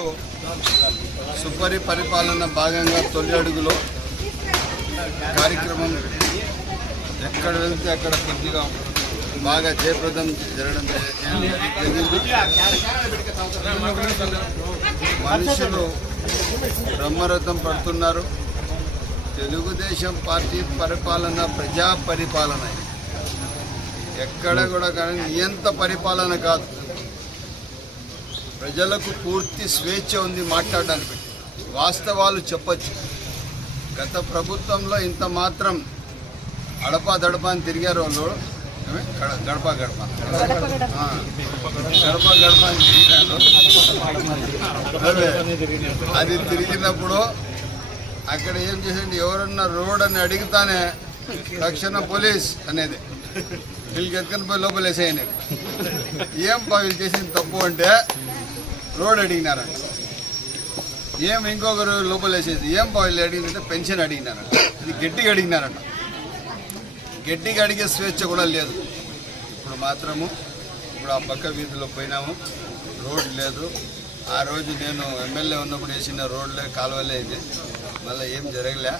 ఈరోజు సుపరి పరిపాలన భాగంగా తొలి అడుగులో కార్యక్రమం ఎక్కడ వెళ్తే అక్కడ కొద్దిగా బాగా జయప్రదం జరగడం జరిగింది. మనుషులు బ్రహ్మరథం పడుతున్నారు. తెలుగుదేశం పార్టీ పరిపాలన ప్రజా పరిపాలన ఎక్కడ కూడా కానీ నియంత పరిపాలన కాదు. ప్రజలకు పూర్తి స్వేచ్ఛ ఉంది మాట్లాడడానికి. వాస్తవాలు చెప్పచ్చు. గత ప్రభుత్వంలో ఇంత మాత్రం అడపా దడప అని తిరిగారు వాళ్ళు. గడ- గడప గడప. గడప గడప అని తిరిగారు. అది తిరిగినప్పుడు అక్కడ ఏం చేసింది ఎవరన్నా రోడ్ అని అడిగితానే తక్షణ పోలీస్ అనేది. వీళ్ళకి ఎత్తుకొని పోయి లోపలేసేయని ఏం పా వీళ్ళు చేసింది తప్పు అంటే రోడ్ అడిగినారంట ఏం ఇంకొకరు లోపల వేసేది? ఏం పా వీళ్ళు అడిగిందంటే పెన్షన్ అడిగినారంట ఇది గట్టిగా అడిగినారంట గట్టిగా అడిగే స్వేచ్ఛ కూడా లేదు. ఇప్పుడు మాత్రము ఇప్పుడు ఆ పక్క వీధిలో పోయినాము. రోడ్ లేదు. ఆ రోజు నేను ఎమ్మెల్యే ఉన్నప్పుడు వేసిన రోడ్లే కాలువలే ఇది. మళ్ళీ ఏం జరగలే.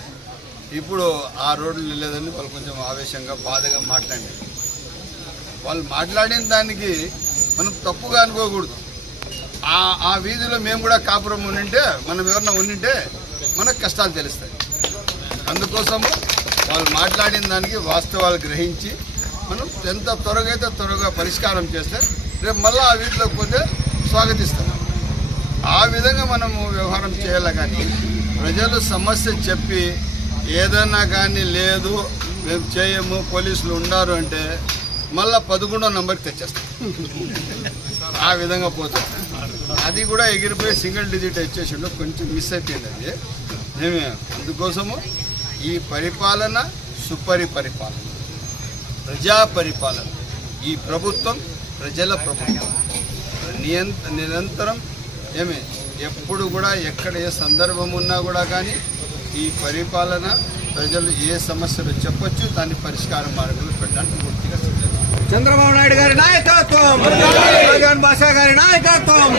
ఇప్పుడు ఆ రోడ్లు లేదని వాళ్ళు కొంచెం ఆవేశంగా బాధగా మాట్లాడారు వాళ్ళు మాట్లాడిన దానికి మనం తప్పుగా అనుకోకూడదు. ఆ ఆ వీధిలో మేము కూడా కాపురం ఉండింటే మనం ఎవరన్నా ఉండింటే మనకు కష్టాలు తెలుస్తాయి. అందుకోసము వాళ్ళు మాట్లాడిన దానికి వాస్తవాలు గ్రహించి మనం ఎంత త్వరగా అయితే త్వరగా పరిష్కారం చేస్తే రేపు మళ్ళీ ఆ వీధిలోకి పోతే స్వాగతిస్తాం. ఆ విధంగా మనము వ్యవహారం చేయాలి కానీ ప్రజలు సమస్య చెప్పి ఏదైనా కానీ లేదు మేము చేయము పోలీసులు ఉన్నారు అంటే మళ్ళా పదకొండో నెంబర్కి తెచ్చేస్తాం. ఆ విధంగా పోతాం అది కూడా ఎగిరిపోయి సింగిల్ డిజిట్ వచ్చేసిండు కొంచెం మిస్ అయిపోయింది అది. మేమే అందుకోసము ఈ పరిపాలన సుపరి పరిపాలన ప్రజా పరిపాలన ఈ ప్రభుత్వం ప్రజల ప్రభుత్వం. నియంత నిరంతరం ఏమే ఎప్పుడు కూడా ఎక్కడ ఏ సందర్భం ఉన్నా కూడా కానీ ఈ పరిపాలన ప్రజలు ఏ సమస్యలు చెప్పొచ్చు దాన్ని పరిష్కార మార్గంలో పెట్టడానికి పూర్తిగా సిద్ధంగా చంద్రబాబు నాయుడు గారి నాయకత్వం! జగన్ భాషా గారి నాయకత్వం!